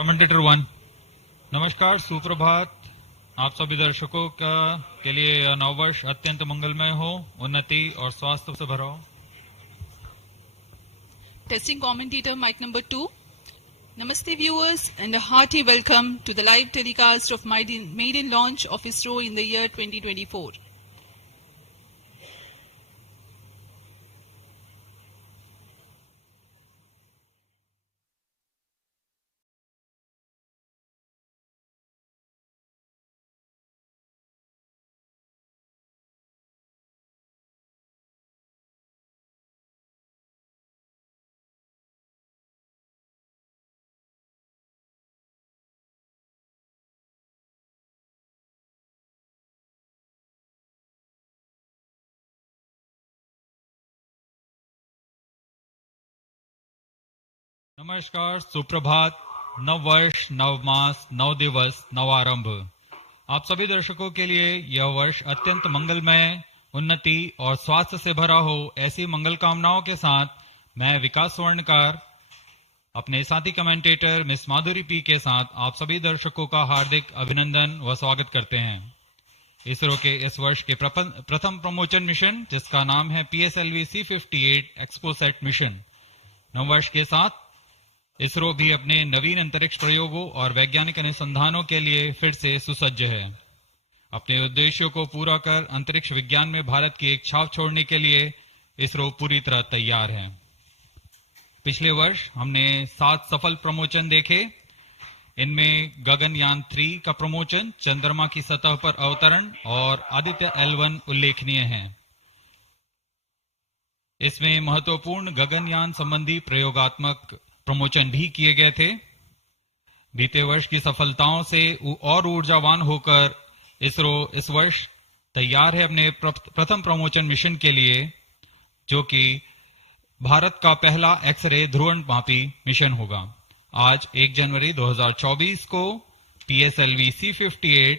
Commentator 1। नमस्कार, सुप्रभात। आप सभी दर्शकों के लिए यह नववर्ष अत्यंत मंगलमय हो, उन्नति और स्वास्थ्य से भरा हो। Testing commentator mic number 2. Namaste viewers and a hearty welcome to the live telecast of maiden launch of ISRO in the year 2024. नमस्कार, सुप्रभात, नव वर्ष, नव मास, नव दिवस, नव आरंभ। आप सभी दर्शकों के लिए यह वर्ष अत्यंत मंगलमय, उन्नति और स्वास्थ्य से भरा हो, ऐसी मंगल कामनाओं के साथ मैं विकास स्वर्णकार अपने साथी कमेंटेटर मिस माधुरी पी के साथ आप सभी दर्शकों का हार्दिक अभिनंदन व स्वागत करते हैं। इसरो के इस वर्ष के प्रथम प्रमोशन मिशन, जिसका नाम है PSLV-C58 XPoSat मिशन। नववर्ष के साथ इसरो भी अपने नवीन अंतरिक्ष प्रयोगों और वैज्ञानिक अनुसंधानों के लिए फिर से सुसज्ज है। अपने उद्देश्यों को पूरा कर अंतरिक्ष विज्ञान में भारत की एक छाप छोड़ने के लिए इसरो पूरी तरह तैयार है। पिछले वर्ष हमने 7 सफल प्रमोशन देखे। इनमें गगनयान 3 का प्रमोशन, चंद्रमा की सतह पर अवतरण और आदित्य L1 उल्लेखनीय है। इसमें महत्वपूर्ण गगनयान संबंधी प्रयोगात्मक प्रमोशन भी किए गए थे। बीते वर्ष की सफलताओं से और ऊर्जावान होकर इसरो इस वर्ष तैयार है अपने प्रथम प्रमोशन मिशन के लिए, जो कि भारत का पहला एक्सरे ध्रुवणमापी मिशन होगा। आज 1 जनवरी 2024 को PSLV-C58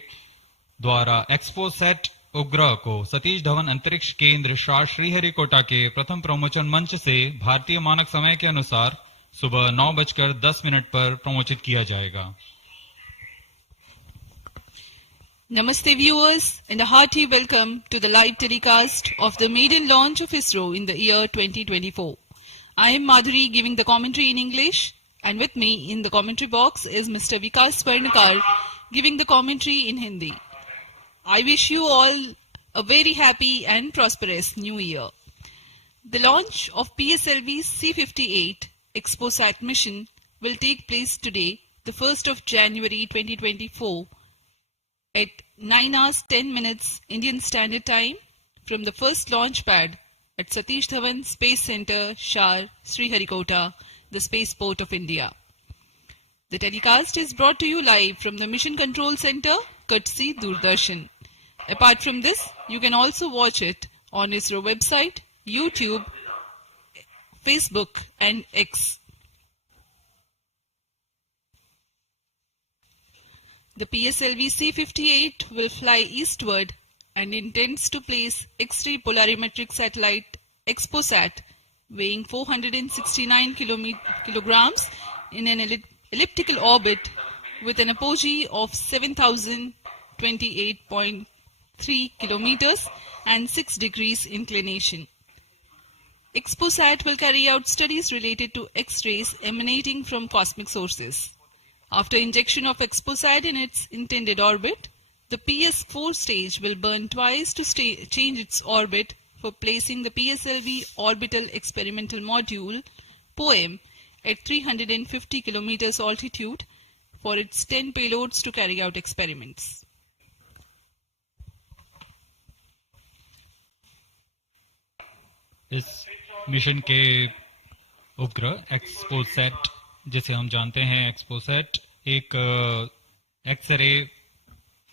द्वारा XPoSat उपग्रह को सतीश धवन अंतरिक्ष केंद्र SHAR श्रीहरिकोटा के प्रथम प्रमोशन मंच से भारतीय मानक समय के अनुसार सुबह 9:10 पर प्रमोचित किया जाएगा। Namaste viewers and a hearty welcome to the live telecast of the maiden launch of ISRO in the year 2024. I am Madhuri giving the commentary in English, and with me in the commentary box is Mr. Vikas Swarnakar giving the commentary in Hindi. I wish you all a very happy and prosperous new year. The launch of PSLV-C58 XPoSat mission will take place today, the 1st of January 2024 at 9:10 Indian Standard Time from the first launch pad at Satish Dhawan Space Center, SHAR, Sriharikota, the spaceport of India. The telecast is brought to you live from the Mission Control Center, courtesy Doordarshan. Apart from this, you can also watch it on ISRO website, YouTube, Facebook and X. The PSLV-C58 will fly eastward and intends to place X-ray polarimetric satellite XPoSat weighing 469 kilograms in an elliptical orbit with an apogee of 7,028.3 kilometers and 6 degrees inclination. XPoSat will carry out studies related to X-rays emanating from cosmic sources. After injection of XPoSat in its intended orbit, the PS4 stage will burn twice to change its orbit for placing the PSLV Orbital Experimental Module (POEM) at 350 kilometers altitude for its 10 payloads to carry out experiments. इस mission के उपग्रह XPoSat, जिसे हम जानते हैं XPoSat, एक x ray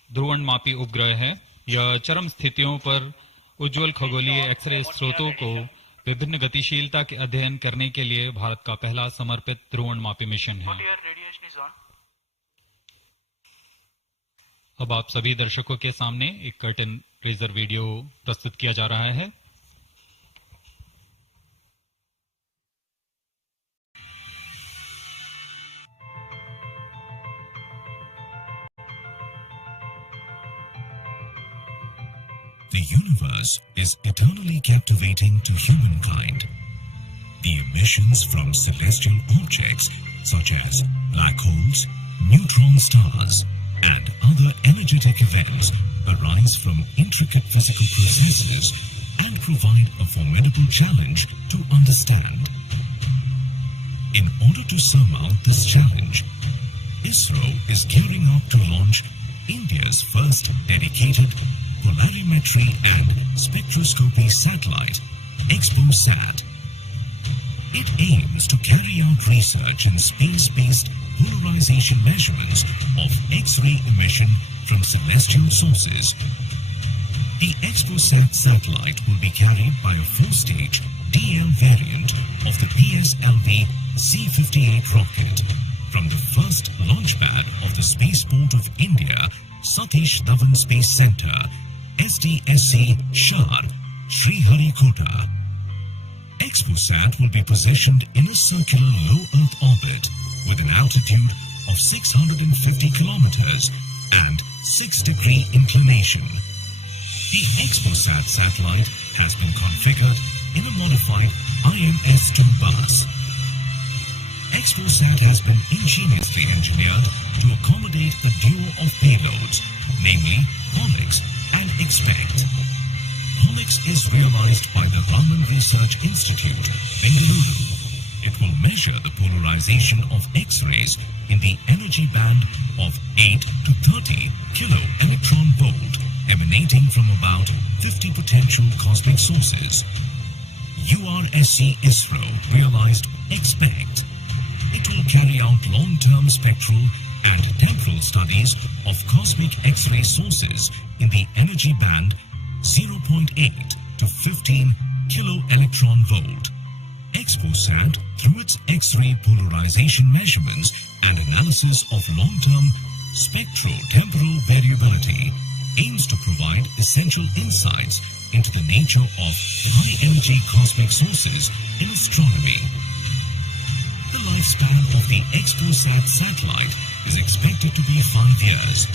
ध्रुवणमापी उपग्रह है। यह चरम स्थितियों पर उज्जवल खगोलीय एक्सरे स्रोतों को विभिन्न गतिशीलता के अध्ययन करने के लिए भारत का पहला समर्पित ध्रुवणमापी मिशन है। अब आप सभी दर्शकों के सामने एक कर्टन रेजर वीडियो प्रस्तुत किया जा रहा है। is eternally captivating to humankind. The emissions from celestial objects such as black holes, neutron stars, and other energetic events arise from intricate physical processes and provide a formidable challenge to understand. In order to surmount this challenge, ISRO is gearing up to launch India's first dedicated polarimetry and spectroscopy satellite, XPoSat. It aims to carry out research in space-based polarization measurements of X-ray emission from celestial sources. The XPoSat satellite will be carried by a 4-stage DL variant of the PSLV-C58 rocket from the first launch pad of the Spaceport of India, Satish Dhawan Space Center, SDSC SHAR, Sriharikota. XPoSat will be positioned in a circular low Earth orbit with an altitude of 650 kilometers and 6-degree inclination. The XPoSat satellite has been configured in a modified IMS-2 bus. XPoSat has been ingeniously engineered to accommodate a duo of payloads, namely HOLIX and XPECT. HOLIX is realized by the Raman Research Institute, Bengaluru. It will measure the polarization of X-rays in the energy band of 8 to 30 kilo electron volt, emanating from about 50 potential cosmic sources. URSC ISRO realized XPECT. It will carry out long-term spectral and temporal studies of cosmic X-ray sources in the energy band 0.8 to 15 kilo electron volt. XPoSat, through its X-ray polarization measurements and analysis of long-term spectro-temporal variability, aims to provide essential insights into the nature of high-energy cosmic sources in astronomy. The lifespan of the XPoSat satellite is expected to be 5 years.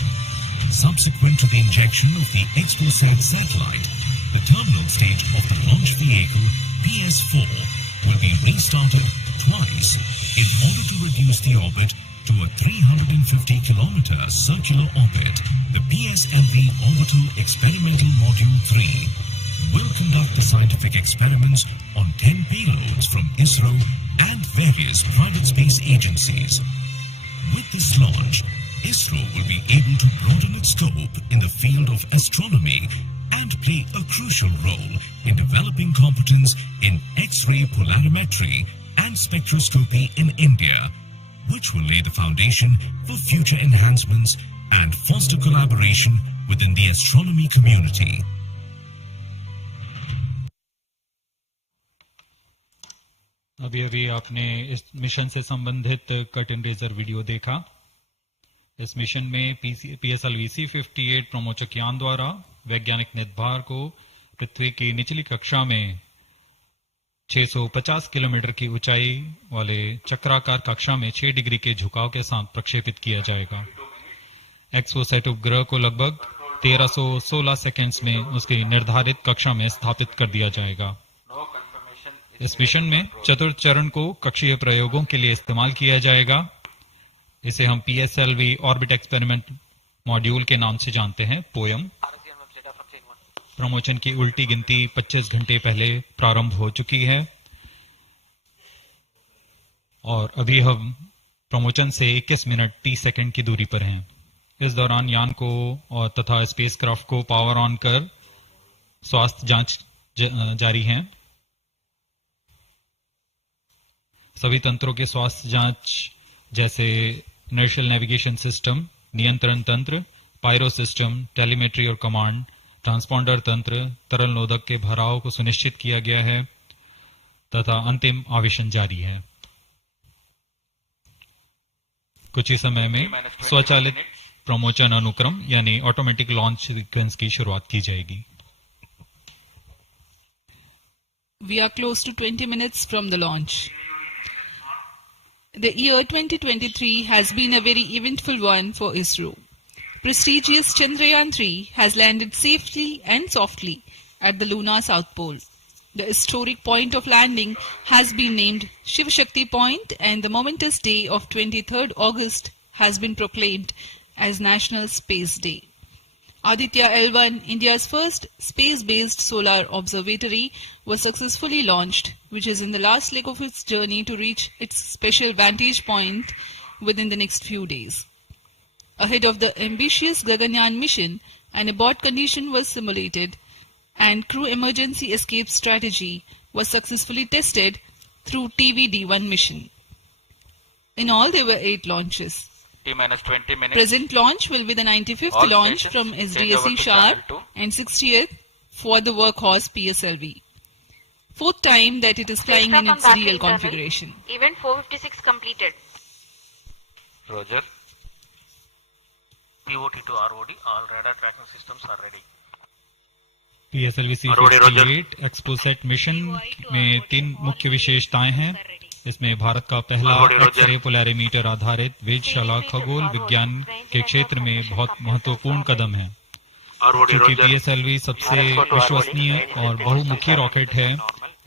Subsequent to the injection of the XPoSat satellite, the terminal stage of the launch vehicle PS4 will be restarted twice in order to reduce the orbit to a 350-kilometer circular orbit. The PSLV Orbital Experimental Module 3 will conduct the scientific experiments on 10 payloads from ISRO and various private space agencies. With this launch, ISRO will be able to broaden its scope in the field of astronomy and play a crucial role in developing competence in X-ray polarimetry and spectroscopy in India, which will lay the foundation for future enhancements and foster collaboration within the astronomy community. अभी अभी आपने इस mission से संबंधित cut and razor video देखा। इस mission में PSLV-C58 प्रमोचक यान द्वारा वैज्ञानिक निर्धार को पृथ्वी की निचली कक्षा में 650 किलोमीटर की ऊंचाई वाले चक्राकार कक्षा में 6 डिग्री के झुकाव के साथ प्रक्षेपित किया जाएगा। एक्सपोसैट उपग्रह को लगभग 1316 सेकेंड्स में उसकी निर्धारित कक्षा में स्थापित कर दिया जाएगा। इस मिशन में चतुर्थ चरण को कक्षीय प्रयोगों के लिए इस्तेमाल किया जाएगा। इसे हम PSLV ऑर्बिट एक्सपेरिमेंट मॉड्यूल के नाम से जानते हैं, पोयम। प्रमोशन की उल्टी गिनती 25 घंटे पहले प्रारंभ हो चुकी है और अभी हम प्रमोशन से 21 मिनट 30 सेकंड की दूरी पर हैं। इस दौरान यान को और तथा स्पेसक्राफ्ट को पावर ऑन कर स्वास्थ्य जांच जारी है। सभी तंत्रों के स्वास्थ्य जांच जैसे इनर्शियल नेविगेशन सिस्टम, नियंत्रण तंत्र, पायरो सिस्टम, टेलीमेट्री और कमांड, ट्रांसपॉन्डर तंत्र, तरल नोदक के भराव को सुनिश्चित किया गया है तथा अंतिम आवेशन जारी है। कुछ ही समय में स्वचालित प्रमोशन अनुक्रम यानी ऑटोमेटिक लॉन्च सीक्वेंस की शुरुआत की जाएगी। We are close to 20 minutes from the launch. The year 2023 has been a very eventful one for ISRO. Prestigious Chandrayaan-3 has landed safely and softly at the lunar South Pole. The historic point of landing has been named Shiv Shakti Point, and the momentous day of 23rd August has been proclaimed as National Space Day. Aditya L1, India's first space-based solar observatory, was successfully launched, which is in the last leg of its journey to reach its special vantage point within the next few days. Ahead of the ambitious Gaganyaan mission, an abort condition was simulated and crew emergency escape strategy was successfully tested through TVD-1 mission. In all, there were 8 launches. T-minus 20 minutes. Present launch will be the 95th All launch stations, from change over SDSC to SHAR channel 2. and 60th for the workhorse PSLV. 4th time that it is flying in its real configuration. Event 456 completed. Roger. POT to ROD, all radar tracking systems are ready. PSLV-C58 XPoSat mission में 3 मुख्य विशेषताएं हैं। इसमें भारत का पहला x ray polarimeter आधारित वेधशाला खगोल विज्ञान के क्षेत्र में बहुत महत्वपूर्ण कदम है। क्योंकि PSLV सबसे विश्वसनीय और बहुमुखी रॉकेट है,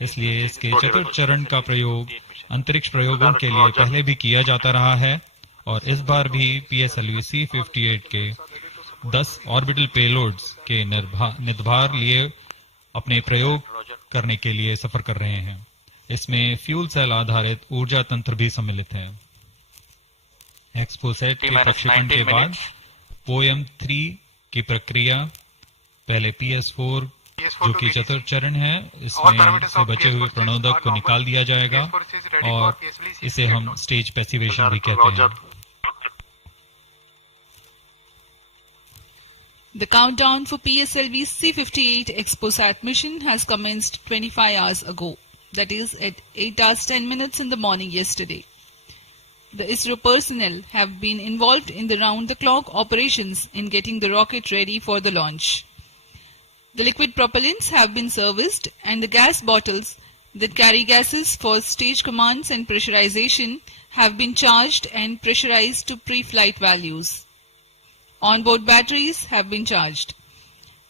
इसलिए इसके चतुर्थ चरण का प्रयोग अंतरिक्ष प्रयोगों के लिए पहले भी किया जाता रहा है और इस बार भी PSLV-C58 के 10 ऑर्बिटल पेलोड्स के निर्धार लिए अपने प्रयोग करने के लिए सफर कर रहे हैं। इसमें फ्यूल सेल आधारित ऊर्जा तंत्र भी सम्मिलित है। एक्सपोसैट के प्रक्षेपण के बाद पोएम-3 की प्रक्रिया पहले PS4 जो कि चतुर्थ चरण है, इसमें से बचे हुए प्रणोदक को निकाल दिया जाएगा और इसे हम स्टेज पैसिवेशन भी कहते हैं। The countdown for PSLV-C58 XPoSat mission has commenced 25 hours ago, that is at 8 hours 10 minutes in the morning yesterday. The ISRO personnel have been involved in the round-the-clock operations in getting the rocket ready for the launch. The liquid propellants have been serviced and the gas bottles that carry gases for stage commands and pressurization have been charged and pressurized to pre-flight values. Onboard batteries have been charged.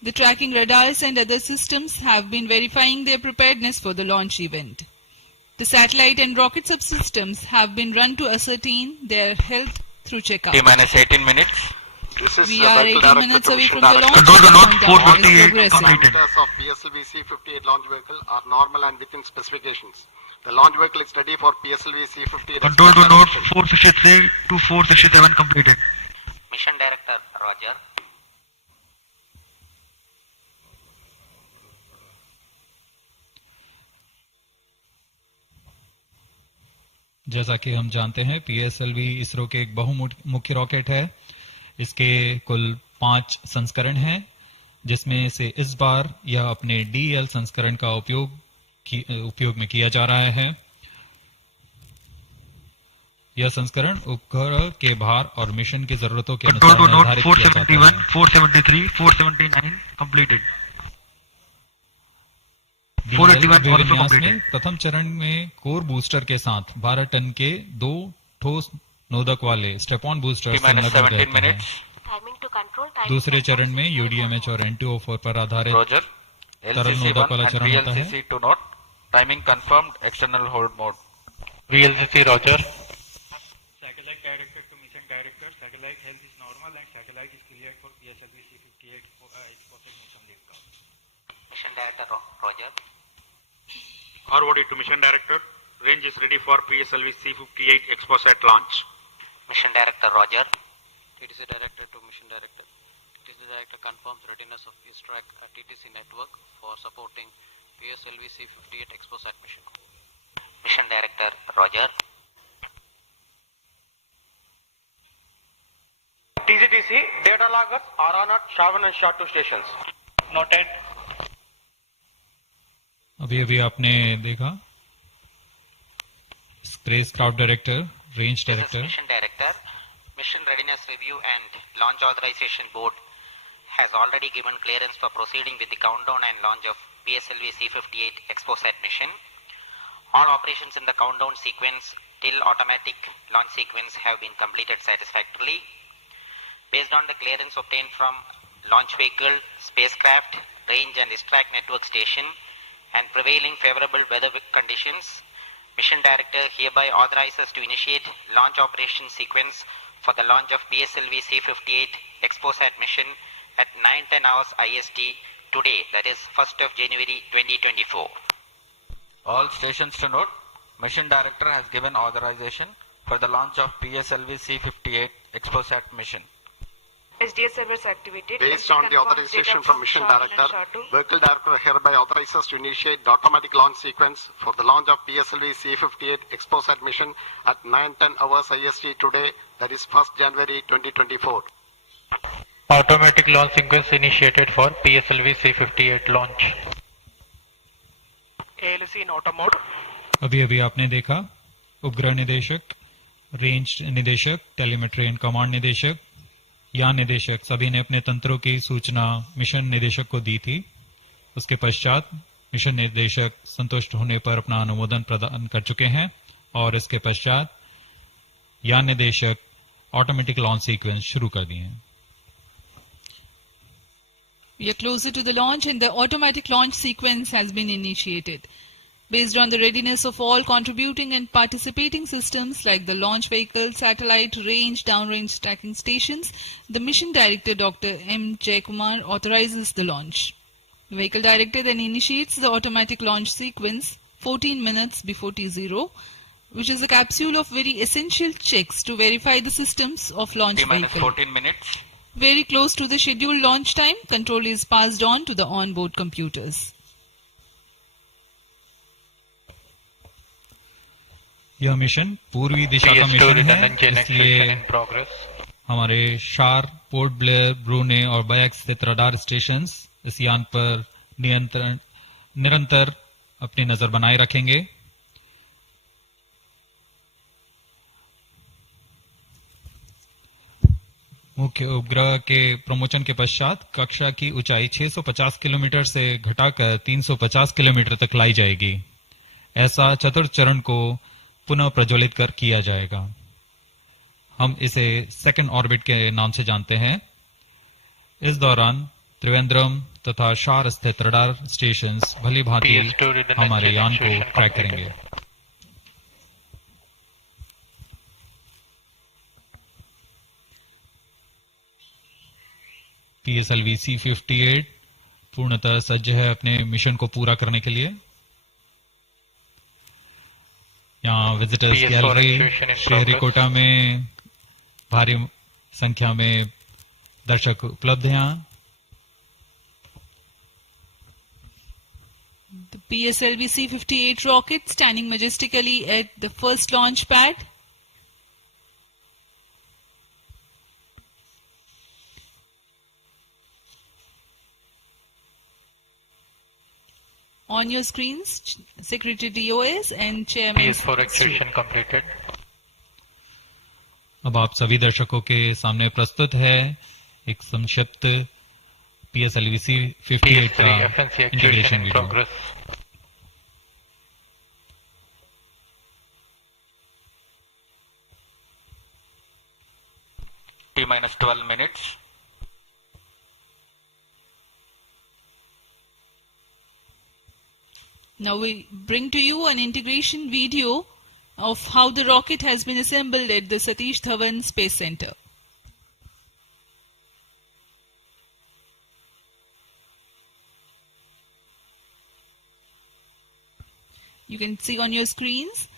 The tracking radars and other systems have been verifying their preparedness for the launch event. The satellite and rocket subsystems have been run to ascertain their health through checkup. T-minus 18 minutes. We are 18 minutes away from the launch. Control to note, Countdown is 448 progressing. completed. Parameters of PSLV-C58 launch vehicle are normal and within specifications. The launch vehicle is ready for PSLV-C58. Control to note, 463 to 467 completed. Mission Director, Roger. जैसा कि हम जानते हैं, PSLV ISRO के एक बहुमुखी rocket है। इसके कुल 5 संस्करण हैं, जिसमें से इस बार यह अपने DL संस्करण का उपयोग में किया जा रहा है। यह संस्करण उपग्रह के भार और मिशन की जरूरतों के अनुसार Control to note, निर्धारित किया जाता 471, है। 473, 479 completed. DL 481 also अभिविन्यास completed. में प्रथम चरण में कोर बूस्टर के साथ 12 टन के 2 ठोस नोदक वाले स्टेप-ऑन बूस्टर T-minus संलग्न 17 रहते हैं। minutes. Timing to control. दूसरे चरण में UDMH और N2O4 पर आधारित Roger. तरल नोदक LCC1 वाला and चरण होता है। VLCC to note. Timing confirmed. External hold mode. VLCC, Roger. Satellite director to mission director. Satellite health is normal and satellite is cleared for PSLV-C58 XPoSat mission liftoff. Mission Director, Roger. ROD to mission director. Range is ready for PSLV-C58 XPoSat launch. Mission Director, Roger. TTC Director to Mission Director. TTC Director confirms readiness of ISTRAC and TTC network for supporting PSLV-C58 XPoSat mission. Mission Director, Roger. TGTC data loggers are on at SHAR1 and SHAR2 stations. Noted. अभी आपने देखा spacecraft director, range This is director. Mission Director. Mission Readiness Review and Launch Authorization Board has already given clearance for proceeding with the countdown and launch of PSLV-C58 XPoSat mission. All operations in the countdown sequence till automatic launch sequence have been completed satisfactorily. Based on the clearance obtained from launch vehicle, spacecraft, range and extract network station and prevailing favorable weather conditions, Mission Director hereby authorizes to initiate launch operation sequence for the launch of PSLV-C58 XPoSat mission at 9:10 hours IST today, that is 1st of January 2024. All stations to note, Mission Director has given authorization for the launch of PSLV-C58 XPoSat mission. SDS servers activated. Based on the authorization from Mission Director, Vehicle Director hereby authorizes to initiate the automatic launch sequence for the launch of PSLV-C58 XPoSat mission at 9:10 hours IST today, that is 1st January 2024. Automatic launch sequence initiated for PSLV-C58 launch. ALC in auto mode. अभी अभी आपने देखा उपग्रह निदेशक, range निदेशक, telemetry and command निदेशक, यान निदेशक सभी ने अपने तंत्रों की सूचना मिशन निदेशक को दी थी। उसके पश्चात मिशन निदेशक संतुष्ट होने पर अपना अनुमोदन प्रदान कर चुके हैं और इसके पश्चात यान निदेशक ऑटोमेटिक लॉन्च सीक्वेंस शुरू कर दिए हैं। We are closer to the launch and the automatic launch sequence has been initiated. Based on the readiness of all contributing and participating systems like the launch vehicle, satellite, range, downrange tracking stations, the Mission Director Dr. M. Jaikumar authorizes the launch. The Vehicle Director then initiates the automatic launch sequence 14 minutes before T0, which is a capsule of very essential checks to verify the systems of launch vehicle. 14 minutes. Very close to the scheduled launch time, control is passed on to the onboard computers. यह mission पूर्वी दिशा का mission है, इसलिए हमारे शार, port Blair, ब्रूने और back स्थित radar stations इस यान पर निरंतर अपनी नजर बनाए रखेंगे। मुख्य उपग्रह के प्रमोशन के पश्चात कक्षा की ऊंचाई 650 किलोमीटर से घटाकर 350 किलोमीटर तक लाई जाएगी। ऐसा चतुर्थ चरण को पुनः प्रज्वलित कर किया जाएगा। हम इसे सेकंड ऑर्बिट के नाम से जानते हैं। इस दौरान त्रिवेंद्रम तथा शार स्थित रडार स्टेशंस भली भांति हमारे यान को ट्रैक करेंगे। PSLV-C58 पूर्णतः सज्ज है अपने मिशन को पूरा करने के लिए। यहाँ विजिटर्स गैलरी श्रीहरिकोटा में भारी संख्या में दर्शक उपलब्ध हैं। यहाँ The PSLV-C58 rocket standing majestically at the first launch pad. On your screens, Secretary DOS and Chairman. PS4 actuation completed. अब आप सभी दर्शकों के सामने प्रस्तुत है एक संक्षिप्त PSLV-C58 का integration video. T-12 minutes. Now we bring to you an integration video of how the rocket has been assembled at the Satish Dhawan Space Center. You can see on your screens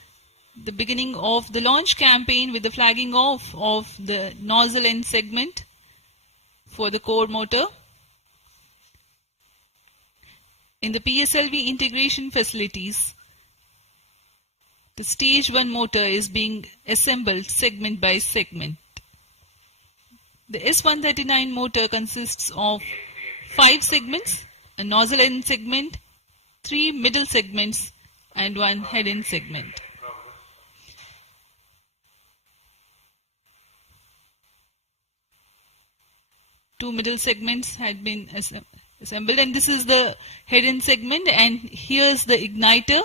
the beginning of the launch campaign with the flagging off of the nozzle end segment for the core motor. In the PSLV integration facilities, the stage 1 motor is being assembled segment by segment. The S139 motor consists of 5 segments, a nozzle end segment, 3 middle segments and 1 head end segment. Two middle segments had been assembled, and this is the head end segment, and here's the igniter.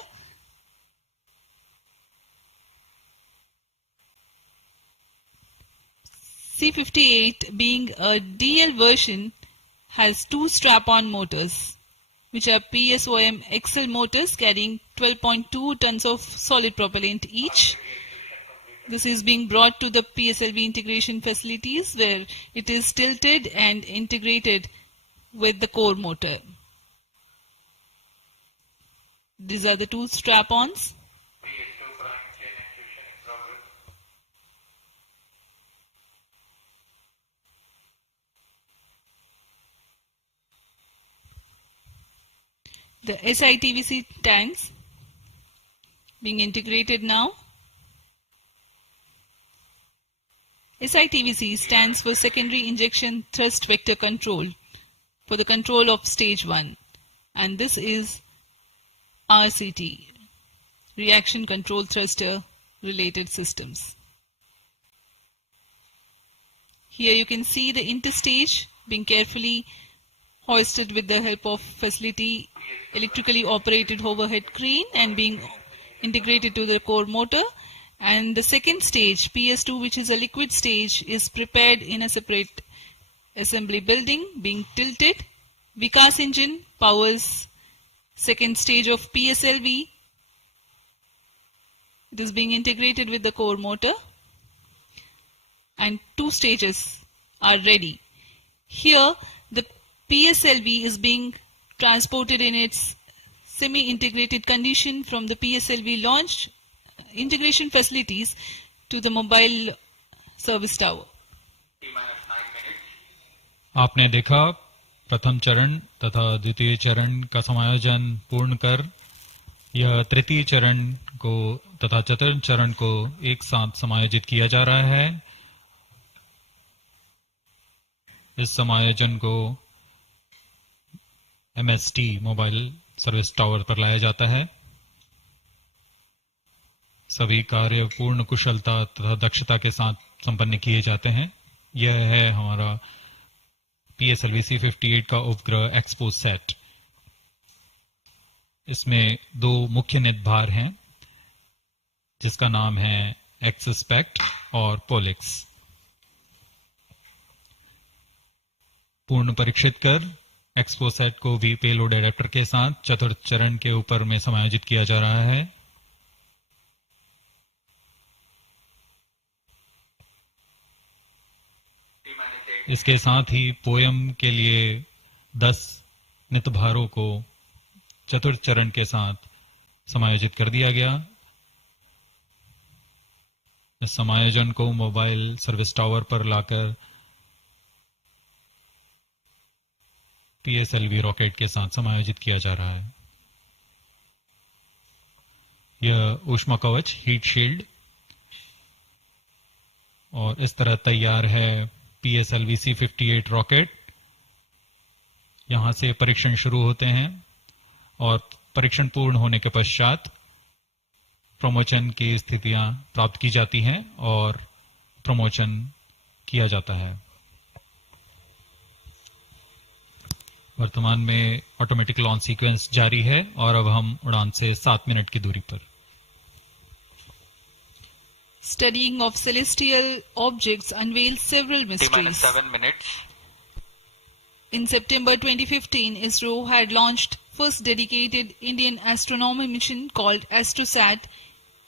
C58 being a DL version has 2 strap-on motors. which are PSOM XL motors carrying 12.2 tons of solid propellant each. This is being brought to the PSLV integration facilities where it is tilted and integrated with the core motor. These are the two strap-ons. The SITVC tanks being integrated now. SITVC stands for Secondary Injection Thrust Vector Control for the control of stage 1, and this is RCT, Reaction Control Thruster related systems. Here you can see the interstage being carefully hoisted with the help of facility electrically operated overhead crane and being integrated to the core motor. And the second stage, PS2, which is a liquid stage, is prepared in a separate assembly building being tilted. Vikas engine powers second stage of PSLV. It is being integrated with the core motor and two stages are ready. Here the PSLV is being transported in its semi-integrated condition from the PSLV launch integration facilities to the mobile service tower. आपने देखा प्रथम चरण तथा द्वितीय चरण का समायोजन पूर्ण कर यह तृतीय चरण को तथा चतुर्थ चरण को एक साथ समायोजित किया जा रहा है। इस समायोजन को MST मोबाइल सर्विस टावर पर लाया जाता है। सभी कार्य पूर्ण कुशलता तथा दक्षता के साथ संपन्न किए जाते हैं। यह है हमारा PSLV-C58 का उपग्रह XPoSat। इसमें दो मुख्य निदभार हैं जिसका नाम है XSPECT और POLIX। पूर्ण परीक्षित कर XPoSat को भी पेलोड एडेप्टर के साथ चतुर्थ चरण के ऊपर में समायोजित किया जा रहा है। इसके साथ ही पोयम के लिए 10 नितभारों को चतुर्थ चरण के साथ समायोजित कर दिया गया। इस समायोजन को मोबाइल सर्विस टावर पर लाकर PSLV रॉकेट के साथ समायोजित किया जा रहा है। यह ऊष्मा कवच हीट शील्ड और इस तरह तैयार है PSLV-C58 रॉकेट। यहां से परीक्षण शुरू होते हैं और परीक्षण पूर्ण होने के पश्चात प्रमोचन की स्थितियां प्राप्त की जाती हैं और प्रमोचन किया जाता है। वर्तमान में ऑटोमेटिक लॉन्च सीक्वेंस जारी है और अब हम उड़ान से 7 मिनट की दूरी पर। Studying of celestial objects unveils several mysteries. 7 minutes. In September 2015, ISRO had launched first dedicated Indian astronomy mission called AstroSat,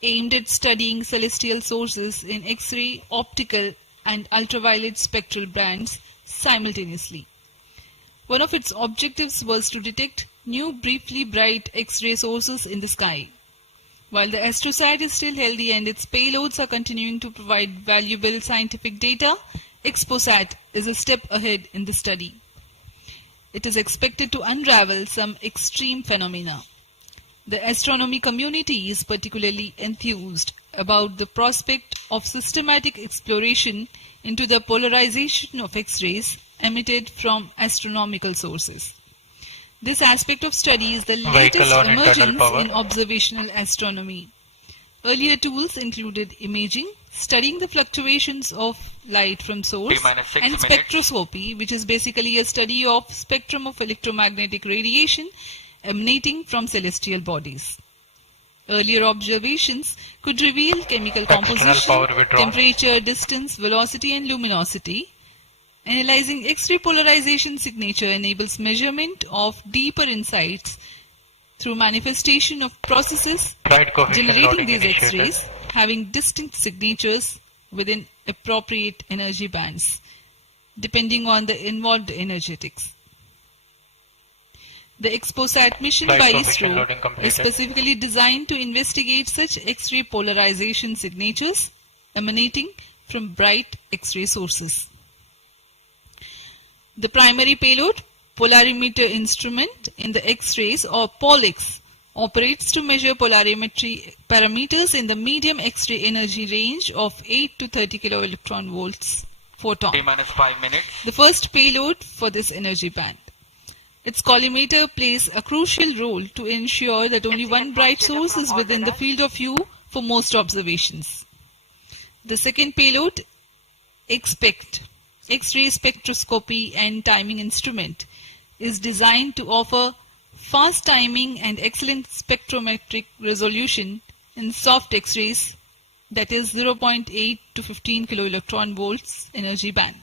aimed at studying celestial sources in X-ray, optical and ultraviolet spectral bands simultaneously. One of its objectives was to detect new briefly bright X-ray sources in the sky. While the AstroSat is still healthy and its payloads are continuing to provide valuable scientific data, XPoSat is a step ahead in the study. It is expected to unravel some extreme phenomena. The astronomy community is particularly enthused about the prospect of systematic exploration into the polarization of X-rays emitted from astronomical sources. This aspect of study is the latest emergence in observational astronomy. Earlier tools included imaging, studying the fluctuations of light from source, and spectroscopy, which is basically a study of spectrum of electromagnetic radiation emanating from celestial bodies. Earlier observations could reveal chemical composition, temperature, distance, velocity and luminosity, Analyzing X-ray polarization signature enables measurement of deeper insights through manifestation of processes generating these X-rays having distinct signatures within appropriate energy bands, depending on the involved energetics. The XPoSat mission by ISRO is specifically designed to investigate such X-ray polarization signatures emanating from bright X-ray sources. The primary payload, polarimeter instrument in the X-rays or POLIX, operates to measure polarimetry parameters in the medium X-ray energy range of 8 to 30 kiloelectron volts photon. T-5 minutes. The first payload for this energy band. Its collimator plays a crucial role to ensure that only one bright source is within the field of view for most observations. The second payload, XPECT, X-ray spectroscopy and timing instrument, is designed to offer fast timing and excellent spectrometric resolution in soft X-rays, that is 0.8 to 15 kiloelectron volts energy band.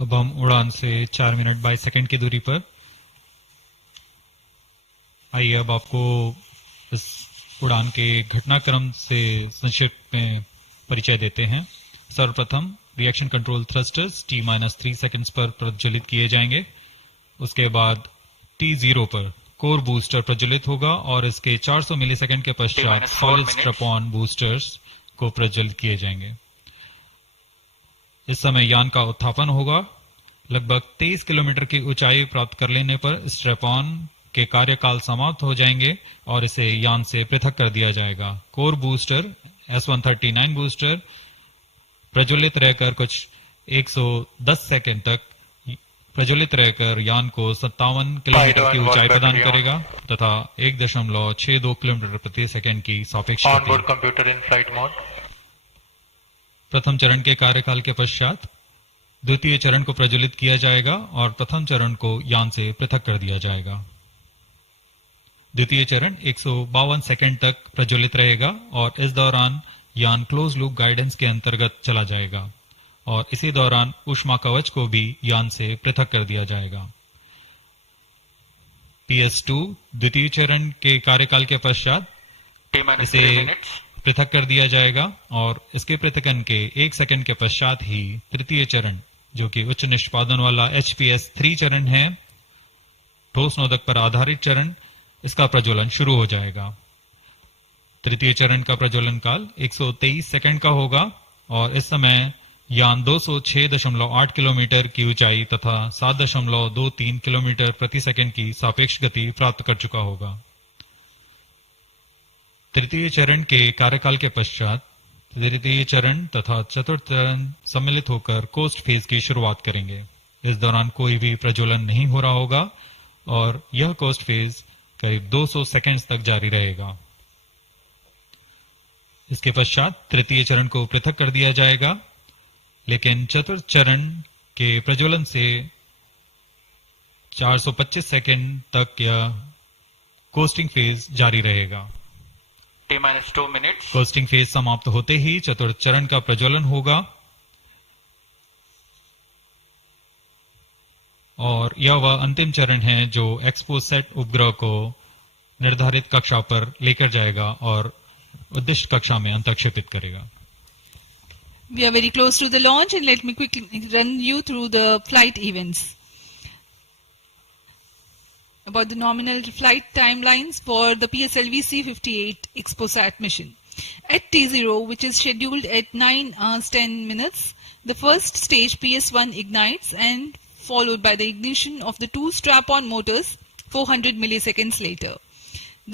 अब हम उड़ान से 4 minute 22 second की दूरी पर। आइए अब आपको इस उड़ान के घटनाक्रम से संक्षिप्त में परिचय देते हैं। सर्वप्रथम reaction control thrusters T-3 seconds पर प्रज्वलित किए जाएंगे। उसके बाद T0 पर कोर बूस्टर प्रज्वलित होगा और इसके 400 मिलीसेकंड के पश्चात सॉलिड स्ट्रैप-ऑन बूस्टर्स को प्रज्वलित किए जाएंगे। इस समय यान का उत्थापन होगा। लगभग 23 किलोमीटर की ऊंचाई प्राप्त कर लेने पर स्ट्रैप-ऑन के कार्यकाल समाप्त हो जाएंगे और इसे यान से पृथक कर दिया जाएगा। कोर बूस्टर S139 बूस्टर प्रज्वलित रहकर कुछ 110 सेकंड तक प्रज्वलित रहकर यान को 57 किलोमीटर की ऊंचाई प्रदान करेगा तथा 1.62 किलोमीटर प्रति सेकंड की सापेक्ष गति। Computer in flight mode. प्रथम चरण के कार्यकाल के पश्चात द्वितीय चरण को प्रज्वलित किया जाएगा और प्रथम चरण को यान से पृथक कर दिया जाएगा। द्वितीय चरण 152 सेकंड तक प्रज्वलित रहेगा और इस दौरान यान क्लोज लूप गाइडेंस के अंतर्गत चला जाएगा और इसी दौरान ऊष्मा कवच को भी यान से पृथक कर दिया जाएगा। PS2 द्वितीय चरण के कार्यकाल के पश्चात इसे पृथक कर दिया जाएगा और इसके पृथकन के 1 सेकंड के पश्चात ही तृतीय चरण, जो कि उच्च निष्पादन वाला HPS3 चरण है, ठोस नोदक पर आधारित चरण, इसका प्रज्वलन शुरू हो जाएगा। तृतीय चरण का प्रज्वलन काल 123 सेकंड का होगा और इस समय यान 206.8 किलोमीटर की ऊंचाई तथा 7.23 किलोमीटर प्रति सेकंड की सापेक्ष गति प्राप्त कर चुका होगा। तृतीय चरण के कार्यकाल के पश्चात तृतीय चरण तथा चतुर्थ चरण सम्मिलित होकर कोस्ट फेज की शुरुआत करेंगे। इस दौरान कोई भी प्रज्वलन नहीं हो रहा होगा और यह कोस्ट फेज करीब 200 सेकंड्स तक जारी रहेगा। इसके पश्चात तृतीय चरण को पृथक कर दिया जाएगा, लेकिन चतुर्थ चरण के प्रज्वलन से 425 सेकंड तक यह कोस्टिंग फेज जारी रहेगा। T-2 minutes. कोस्टिंग फेज समाप्त होते ही चतुर्थ चरण का प्रज्वलन होगा और यह वह अंतिम चरण है जो XPoSat उपग्रह को निर्धारित कक्षा पर लेकर जाएगा और उद्दिष्ट कक्षा में अंतक्षेपित करेगा। We are very close to the launch and let me quickly run you through the flight events. About the nominal flight timelines for the PSLV-C58 XPoSat mission. At T0, which is scheduled at 9 hours 10 minutes, the first stage PS1 ignites and followed by the ignition of the two strap-on motors 400 milliseconds later.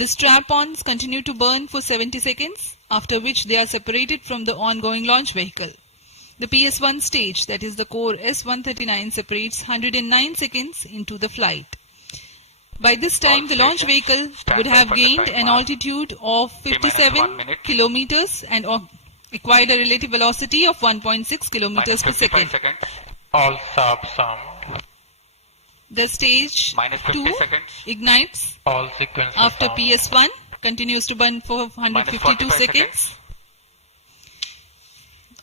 The strap-ons continue to burn for 70 seconds, after which they are separated from the ongoing launch vehicle. The PS1 stage, that is the core S139, separates 109 seconds into the flight. By this time, the launch vehicle would have gained an altitude of 57 kilometers and acquired a relative velocity of 1.6 kilometers per second. All subs armed. The stage 2 ignites All sequences after armed. PS1 continues to burn for 152 -45 seconds.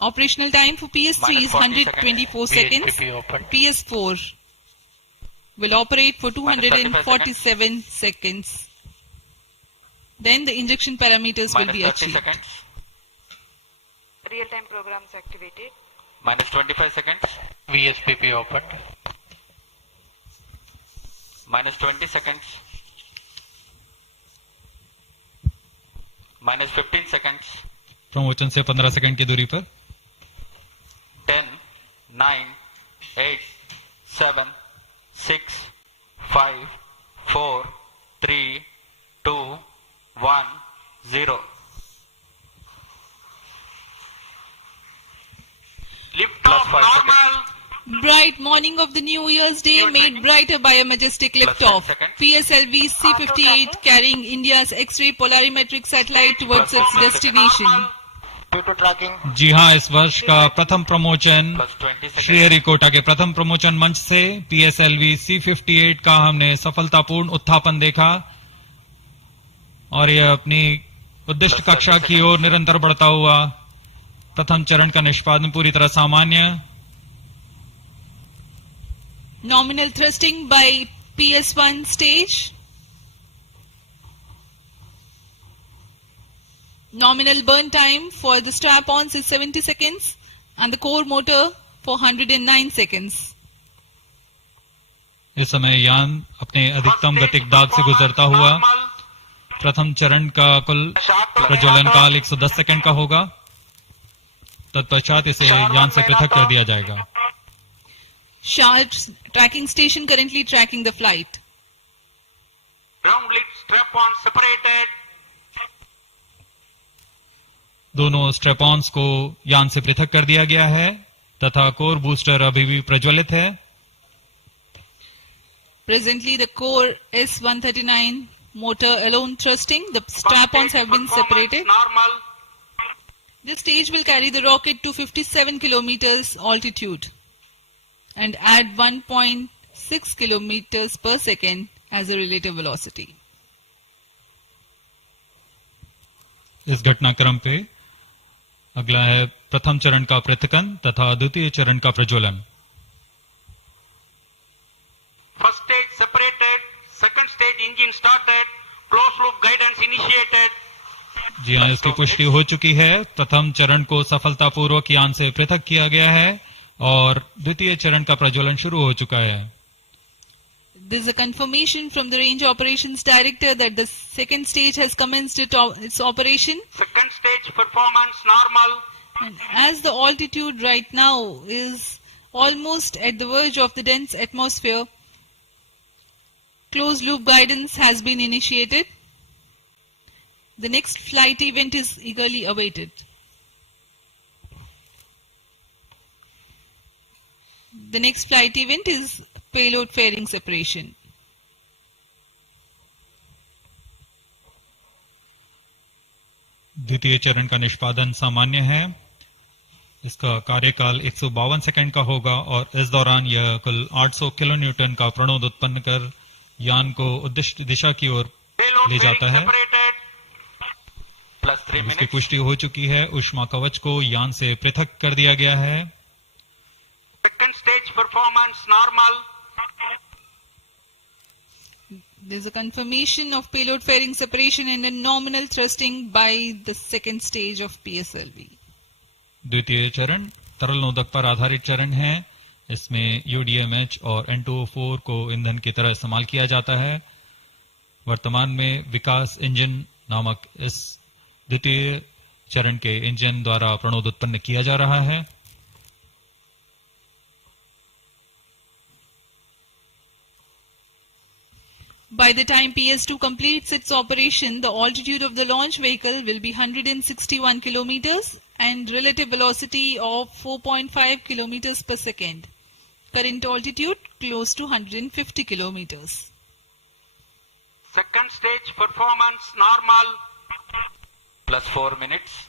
Operational time for PS3 is 124 seconds. VHPP open. PS4 will operate for 247 seconds. Then the injection parameters will be -30 achieved. seconds. Real-time programs activated. -25 seconds. VSPP open. -20 seconds. -15 seconds. प्रमोचन से 15 second की दूरी पर 10, 9, 8, 7, 6, 5, 4, 3, 2, 1, 0. Lift Plus off 5 normal. Bright morning of the New Year's Day made brighter by a majestic Plus 10 liftoff. seconds. PSLV-C58 carrying India's X-ray polarimetric satellite towards its destination. Due to tracking, जी हाँ, इस वर्ष का प्रथम प्रमोचन Plus 20 seconds. Sriharikota के प्रथम प्रमोचन मंच से PSLV C58 का हमने सफलतापूर्ण उत्थापन देखा और यह अपनी उद्दिष्ट कक्षा की ओर निरंतर बढ़ता हुआ प्रथम चरण का निष्पादन पूरी तरह सामान्य. Nominal thrusting by PS1 stage. Nominal burn time for the strap-ons is 70 seconds and the core motor for 109 seconds. इस समय यान अपने अधिकतम गतिक दाग से गुजरता हुआ प्रथम चरण का कुल प्रज्वलन काल 110 सेकंड का होगा. तत्पश्चात इसे यान से पृथक कर दिया जाएगा. SHAR tracking station currently tracking the flight. Ground lid strap-on separated. दोनों स्ट्रेपॉन्स को यान से पृथक कर दिया गया है तथा कोर बूस्टर अभी भी प्रज्वलित है. Presently the core S139 motor alone thrusting. The strap-ons have been separated. Normal. This stage will carry the rocket to 57 kilometers altitude and add 1.6 kilometers per second as a relative velocity. इस घटनाक्रम पे अगला है प्रथम चरण का पृथकन तथा द्वितीय चरण का प्रज्वलन. First stage separated. Second stage engine started. Closed loop guidance initiated. जी हाँ, इसकी पुष्टि हो चुकी है. प्रथम चरण को सफलतापूर्वक यान से पृथक किया गया है और द्वितीय चरण का प्रज्वलन शुरू हो चुका है. There is a confirmation from the Range Operations Director that the second stage has commenced its operation. Second stage performance normal. And as the altitude right now is almost at the verge of the dense atmosphere, closed loop guidance has been initiated. The next flight event is eagerly awaited. The next flight event is payload fairing separation. द्वितीय चरण का निष्पादन सामान्य है. इसका कार्यकाल 152 second का होगा और इस दौरान यह कुल 800 किलो न्यूटन का प्रणोद उत्पन्न कर यान को उद्दिष्ट दिशा की ओर ले जाता है. इसकी पुष्टि हो चुकी है. ऊष्मा कवच को यान से पृथक कर दिया गया है. Second stage performance normal. There is a confirmation of payload fairing separation and a nominal thrusting by the second stage of PSLV. द्वितीय चरण तरल नोदक पर आधारित चरण है. इसमें UDMH और N2O4 को ईंधन की तरह इस्तेमाल किया जाता है. वर्तमान में विकास इंजन नामक इस द्वितीय चरण के इंजन द्वारा प्रणोद उत्पन्न किया जा रहा है. By the time PS2 completes its operation, the altitude of the launch vehicle will be 161 kilometers and relative velocity of 4.5 kilometers per second. Current altitude close to 150 kilometers. Second stage performance normal. Plus 4 minutes.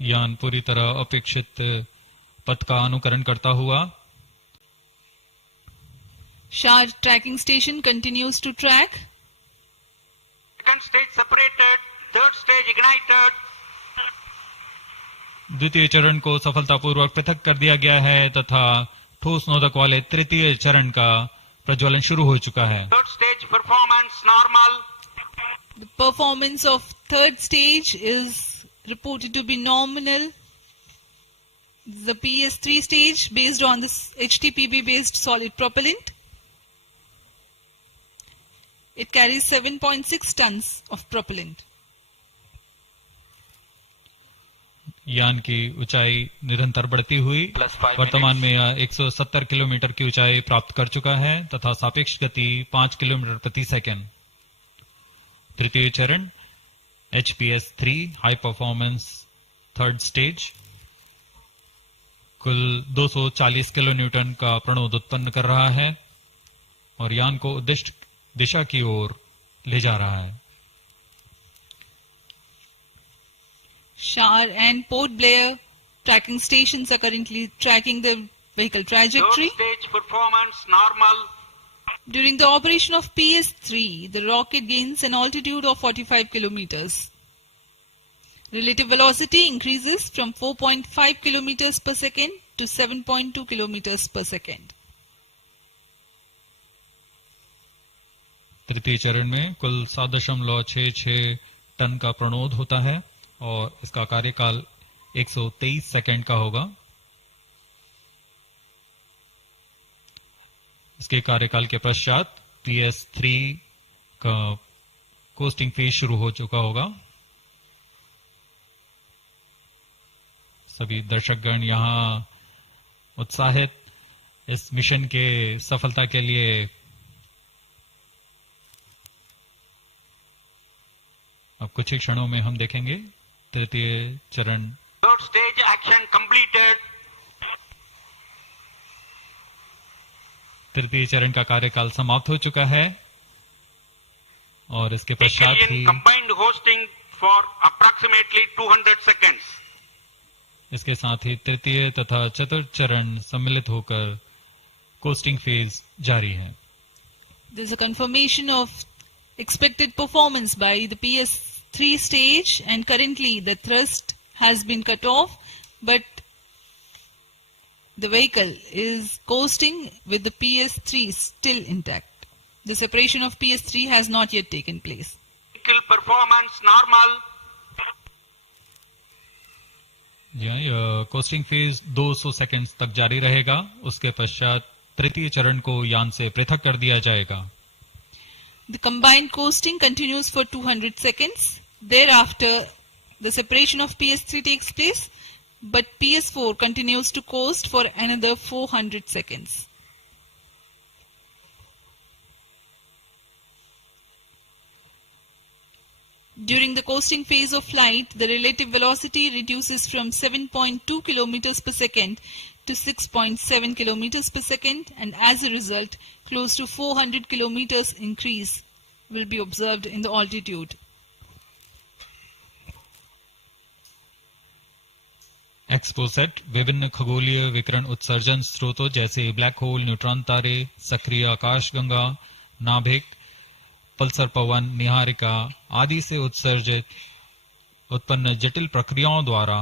यान पूरी तरह अपेक्षित पथ का अनुकरण करता हुआ SHAR tracking station continues to track. Second stage separated, third stage ignited. द्वितीय चरण को सफलतापूर्वक पृथक कर दिया गया है तथा ठोस नोदक वाले तृतीय चरण का प्रज्वलन शुरू हो चुका है. Third stage performance normal. The performance of third stage is reported to be nominal. The PS3 stage based on this HTPB based solid propellant. It carries 7.6 tons of propellant. यान की ऊंचाई निरंतर बढ़ती हुई वर्तमान में यह 170 किलोमीटर की ऊंचाई प्राप्त कर चुका है तथा सापेक्ष गति 5 किलोमीटर प्रति सेकंड. तृतीय चरण HPS3 high performance third stage कुल 240 किलो न्यूटन का प्रणोद उत्पन्न कर रहा है और यान को उद्दिष्ट दिशा की ओर ले जा रहा है. SHAR and Port Blair tracking stations are currently tracking the vehicle trajectory. Third stage performance normal. During the operation of PS3, the rocket gains an altitude of 45 kilometers. Relative velocity increases from 4.5 kilometers per second to 7.2 kilometers per second. तृतीय चरण में कुल 7.66 ton का प्रणोद होता है और इसका कार्यकाल 123 सेकंड का होगा. इसके कार्यकाल के पश्चात PS3 का कोस्टिंग फेज शुरू हो चुका होगा. सभी दर्शकगण यहाँ उत्साहित इस मिशन के सफलता के लिए अब कुछ ही क्षणों में हम देखेंगे तृतीय चरण. Third stage action completed. तृतीय चरण का कार्यकाल समाप्त हो चुका है और इसके पश्चात ही combined hosting for approximately 200 seconds. इसके साथ ही तृतीय तथा चतुर्थ चरण सम्मिलित होकर कोस्टिंग फेज जारी है. There is a confirmation of expected performance by the PS3 stage and currently the thrust has been cut off but the vehicle is coasting with the PS3 still intact. The separation of PS3 has not yet taken place. Vehicle performance normal. Costing phase 200 seconds तक जारी रहेगा. उसके पश्चात तृतीय चरण को यान से पृथक कर दिया जाएगा. The combined coasting continues for 200 seconds. Thereafter, the separation of PS3 takes place, but PS4 continues to coast for another 400 seconds. During the coasting phase of flight, the relative velocity reduces from 7.2 kilometers per second to 6.7 kilometers per second, and as a result, close to 400 kilometers increase will be observed in the altitude. XPoSat विभिन्न खगोलीय विकिरण उत्सर्जन स्रोतों जैसे black hole, neutron तारे, सक्रिय आकाशगंगा, नाभिक, पल्सर पवन, निहारिका आदि से उत्सर्जित उत्पन्न जटिल प्रक्रियाओं द्वारा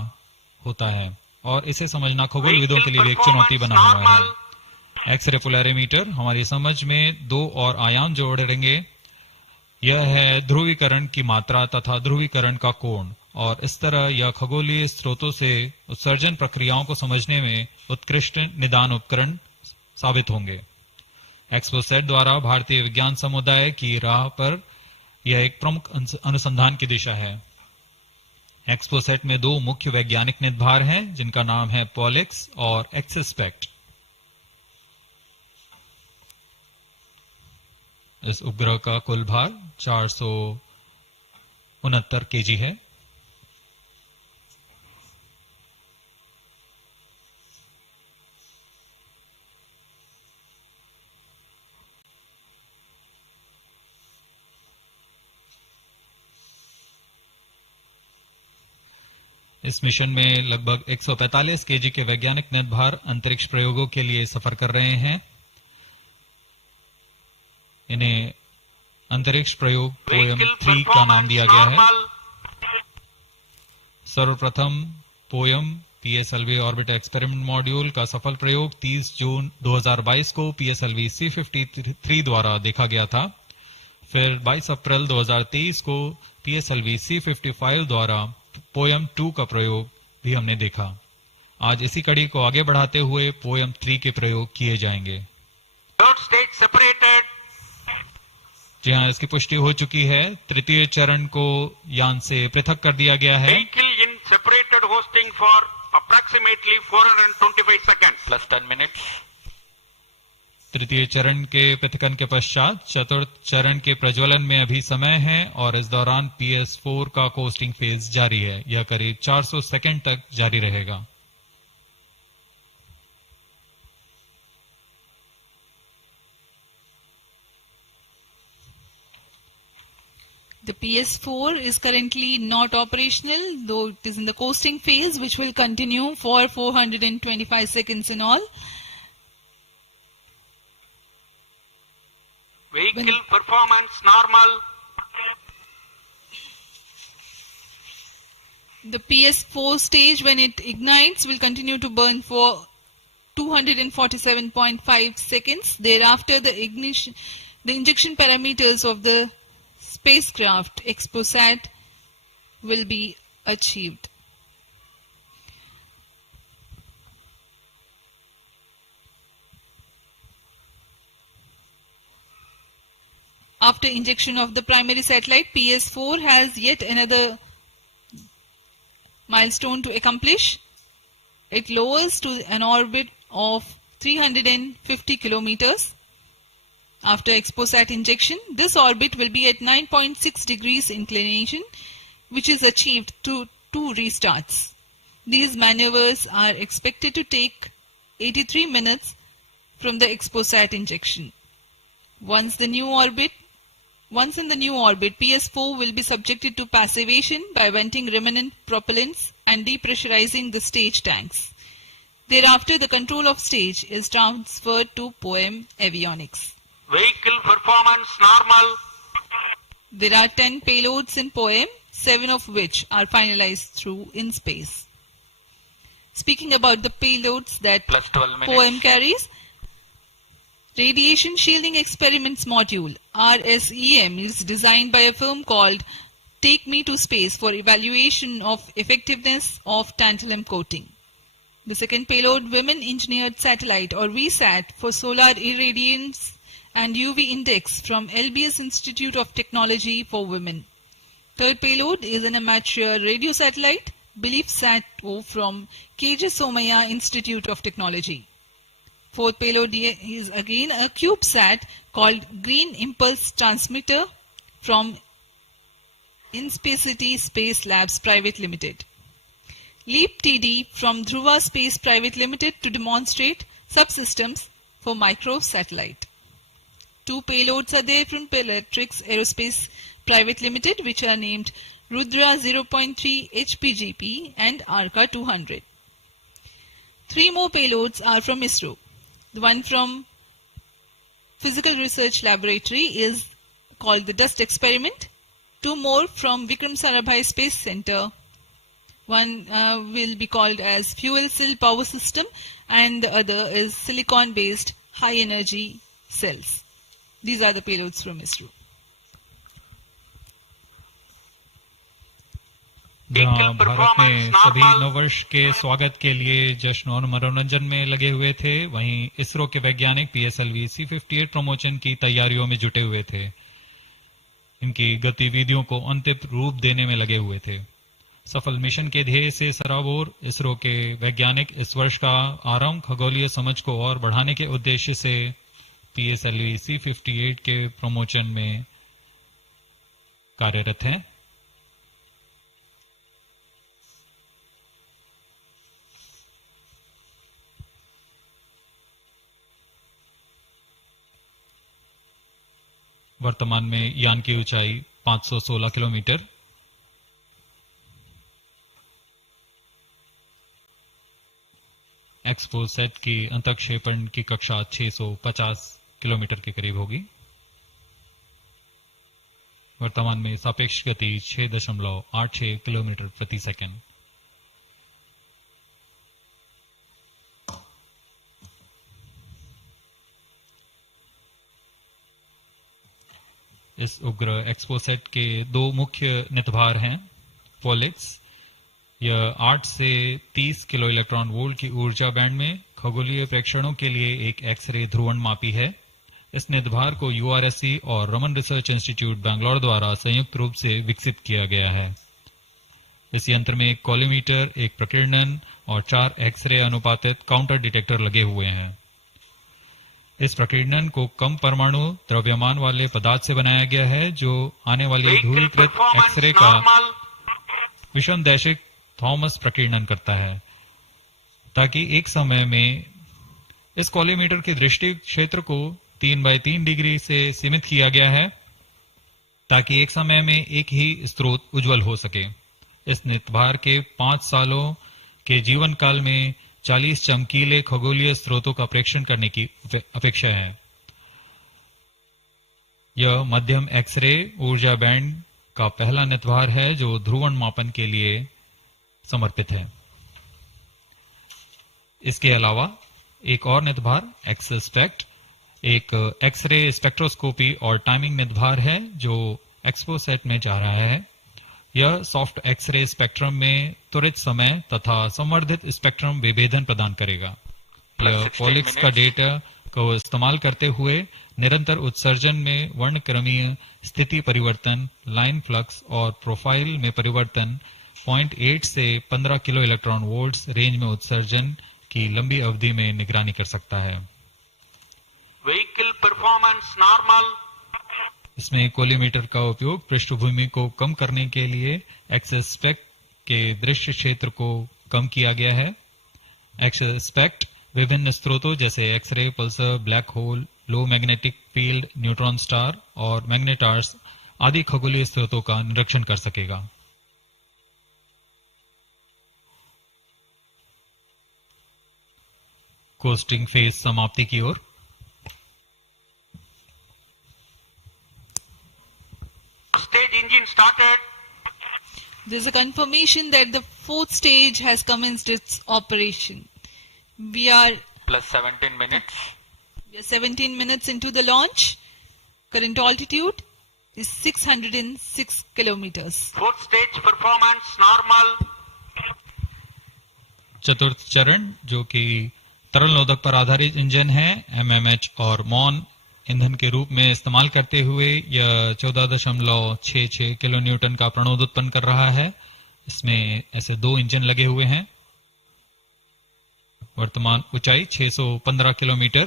होता है और इसे समझना खगोलविदों के लिए एक चुनौती बना हुआ है. एक्सरे पोलैरिमीटर हमारी समझ में दो और आयाम जोड़ेंगे. यह है ध्रुवीकरण की मात्रा तथा ध्रुवीकरण का कोण और इस तरह यह खगोलीय स्रोतों से उत्सर्जन प्रक्रियाओं को समझने में उत्कृष्ट निदान उपकरण साबित होंगे. XPoSat द्वारा भारतीय विज्ञान समुदाय की राह पर यह एक प्रमुख अनुसंधान की दिशा है. XPoSat में दो मुख्य वैज्ञानिक निदभार हैं जिनका नाम है पॉलिक्स और एक्सस्पेक्ट. इस उपग्रह का कुल भार 469 केजी है. इस मिशन में लगभग 145 केजी के वैज्ञानिक निर्भर अंतरिक्ष प्रयोगों के लिए सफर कर रहे हैं। इन्हें अंतरिक्ष प्रयोग पोएम 3 का नाम दिया गया है। सर्वप्रथम poem PSLV orbit experiment module का सफल प्रयोग 30 जून 2022 को PSLV-C53 द्वारा देखा गया था। फिर 22 अप्रैल 2023 को PSLV-C55 द्वारा पोएम 2 का प्रयोग भी हमने देखा। आज इसी कड़ी को आगे बढ़ाते हुए पोएम 3 के प्रयोग किए जाएंगे। जी हाँ, इसकी पुष्टि हो चुकी है। तृतीय चरण को यान से पृथक कर दिया गया है। Vehicle in separated hosting for approximately 425 seconds. Plus 10 minutes. तृतीय चरण के पृथकन के पश्चात चतुर्थ चरण के प्रज्वलन में अभी समय है और इस दौरान PS4 का कोस्टिंग फेज जारी है। यह करीब 400 सेकंड तक जारी रहेगा। The PS4 is currently not operational, though it is in the coasting phase, which will continue for 425 seconds in all. Vehicle performance normal. The PS4 stage, when it ignites, will continue to burn for 247.5 seconds. Thereafter, the injection parameters of the spacecraft XPoSat will be achieved. After injection of the primary satellite, PS4 has yet another milestone to accomplish. It lowers to an orbit of 350 kilometers. After XPoSat injection, this orbit will be at 9.6 degrees inclination, which is achieved through 2 restarts. These maneuvers are expected to take 83 minutes from the XPoSat injection. Once in the new orbit, PS4 will be subjected to passivation by venting remnant propellants and depressurizing the stage tanks. Thereafter, the control of stage is transferred to POEM avionics. Vehicle performance normal. There are 10 payloads in POEM, 7 of which are finalized through in space. Speaking about the payloads that POEM carries, Radiation Shielding Experiments Module RSEM is designed by a firm called Take Me to Space for evaluation of effectiveness of tantalum coating. The second payload, Women Engineered Satellite or VSAT for solar irradiance and UV index from LBS Institute of Technology for Women. Third payload is an amateur radio satellite, BeliefSat-O from KJ Somaya Institute of Technology. Fourth payload is again a CubeSat called Green Impulse Transmitter from Inspacity Space Labs Private Limited. LEAP TD from Dhruva Space Private Limited to demonstrate subsystems for microsatellite. 2 payloads are there from Peletrix Aerospace Private Limited, which are named Rudra 0.3 HPGP and Arca 200. 3 more payloads are from ISRO. The one from Physical Research Laboratory is called the Dust Experiment. 2 more from Vikram Sarabhai Space Center. One will be called as Fuel Cell Power System and the other is Silicon Based High Energy Cells. These are the payloads from ISRO. जहाँ भारत में सभी नववर्ष के स्वागत के लिए जश्न और मनोरंजन में लगे हुए थे, वहीं इसरो के वैज्ञानिक PSLV-C58 प्रमोशन की तैयारियों में जुटे हुए थे। इनकी गतिविधियों को अंतिम रूप देने में लगे हुए थे। सफल मिशन के ध्येय से सराबोर इसरो के वैज्ञानिक इस वर्ष का आरंभ खगोलीय समझ को और बढ़ाने के उद्देश्य से PSLV-C58 के प्रमोशन में कार्यरत हैं। वर्तमान में यान की ऊंचाई 516 किलोमीटर, एक्सपोसैट की अंतक्षेपण की कक्षा 650 किलोमीटर के करीब होगी। वर्तमान में सापेक्ष गति 6.86 किलोमीटर प्रति सेकंड। इस उपग्रह एक्सपोसैट के दो मुख्य नितभार हैं। पोलिक्स, यह 8 से 30 किलो इलेक्ट्रॉन वोल्ट की ऊर्जा बैंड में खगोलीय प्रेक्षणों के लिए एक एक्सरे ध्रुवण मापी है। इस नितभार को यूआरएससी और रमन रिसर्च इंस्टीट्यूट बैंगलोर द्वारा संयुक्त रूप से विकसित किया गया है। इस यंत्र में एक कॉलीमीटर, एक प्रकीर्णन और 4 एक्सरे अनुपातित काउंटर डिटेक्टर लगे हुए हैं। इस प्रकीर्णन को कम परमाणु द्रव्यमान वाले पदार्थ से बनाया गया है, जो आने वाली ध्रुवीकृत एक्सरे का विषमदैशिक थॉमस प्रकीर्णन करता है, ताकि एक समय में इस कॉलीमीटर के दृष्टि क्षेत्र को 3/3 डिग्री से सीमित किया गया है, ताकि एक समय में एक ही स्रोत उज्जवल हो सके। इस नितभार के 5 सालों के जीवन काल में 40 चमकीले खगोलीय स्रोतों का प्रेक्षण करने की अपेक्षा है। यह मध्यम एक्सरे ऊर्जा बैंड का पहला नितभार है जो ध्रुवण मापन के लिए समर्पित है। इसके अलावा एक और नितभार एक्सस्पेक्ट एक एक्सरे स्पेक्ट्रोस्कोपी और टाइमिंग नितभार है जो एक्सपोसैट में जा रहा है। यह सॉफ्ट एक्सरे स्पेक्ट्रम में त्वरित समय तथा संवर्धित स्पेक्ट्रम विभेदन प्रदान करेगा। यह पॉलिक्स का डेटा को इस्तेमाल करते हुए निरंतर उत्सर्जन में वर्णक्रमीय स्थिति परिवर्तन, लाइन फ्लक्स और प्रोफाइल में परिवर्तन, 0.8 से 15 किलो इलेक्ट्रॉन वोल्ट्स रेंज में उत्सर्जन की लंबी अवधि में निगरानी कर सकता है। Vehicle performance normal. इसमें कोलीमीटर का उपयोग पृष्ठभूमि को कम करने के लिए एक्सस्पेक्ट के दृश्य क्षेत्र को कम किया गया है। एक्सस्पेक्ट विभिन्न स्रोतों जैसे एक्सरे, पल्सर, ब्लैक होल, लो मैग्नेटिक फील्ड, न्यूट्रॉन स्टार और मैग्नेटार्स आदि खगोलीय स्रोतों का निरीक्षण कर सकेगा। कोस्टिंग फेज समाप्ति की ओर। Stage engine started. There is a confirmation that the 4th stage has commenced its operation. We are plus 17 minutes. We are 17 minutes into the launch. Current altitude is 606 kilometers. 4th stage performance normal. चतुर्थ चरण जो कि तरल नोदक पर आधारित engine है, MMH और मॉन ईंधन के रूप में इस्तेमाल करते हुए यह 14.66 किलो न्यूटन का प्रणोद उत्पन्न कर रहा है। इसमें ऐसे 2 इंजन लगे हुए हैं। वर्तमान ऊंचाई 615 किलोमीटर,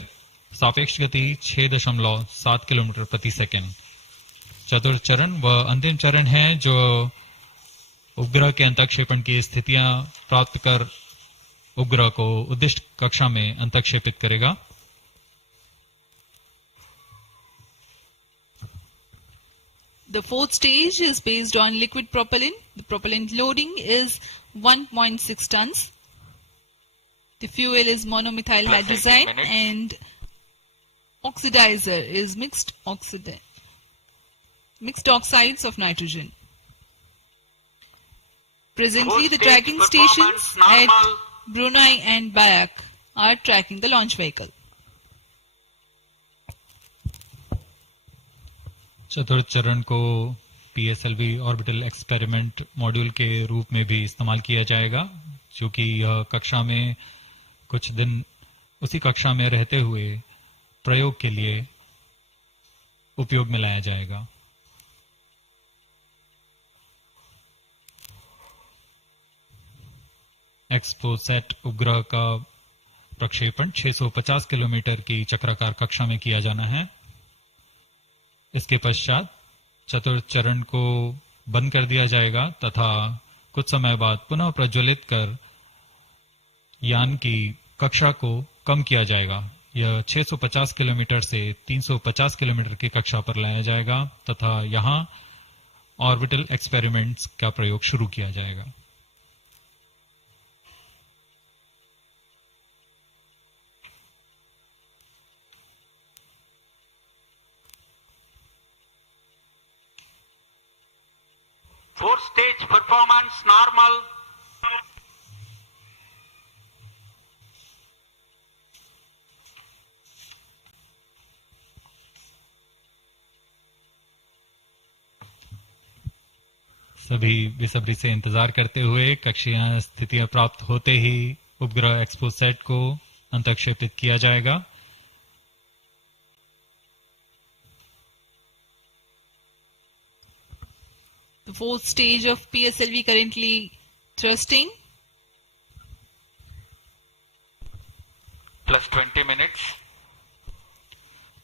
सापेक्ष गति 6.7 किलोमीटर प्रति सेकंड। चतुर्थ चरण वह अंतिम चरण है जो उपग्रह के अंतक्षेपण की स्थितियां प्राप्त कर उपग्रह को उद्दिष्ट कक्षा में अंतक्षेपित करेगा। The 4th stage is based on liquid propellant. The propellant loading is 1.6 tons. The fuel is monomethyl hydrazine and oxidizer is mixed oxides of nitrogen. Presently, the tracking stations at Brunei and Bayak are tracking the launch vehicle. चतुर्थ चरण को PSLV orbital experiment module के रूप में भी इस्तेमाल किया जाएगा, जो कि यह कक्षा में कुछ दिन उसी कक्षा में रहते हुए प्रयोग के लिए उपयोग में लाया जाएगा। एक्सपोसैट उपग्रह का प्रक्षेपण 650 किलोमीटर की चक्राकार कक्षा में किया जाना है। इसके पश्चात चतुर्थ चरण को बंद कर दिया जाएगा तथा कुछ समय बाद पुनः प्रज्वलित कर यान की कक्षा को कम किया जाएगा। यह 650 किलोमीटर से 350 किलोमीटर की कक्षा पर लाया जाएगा तथा यहां ऑर्बिटल एक्सपेरिमेंट्स का प्रयोग शुरू किया जाएगा। 4-stage performance normal. सभी बेसब्री से इंतजार करते हुए कक्षीय स्थितियां प्राप्त होते ही उपग्रह एक्सपोसैट को अंतक्षेपित किया जाएगा। The fourth stage of PSLV currently thrusting. Plus 20 minutes.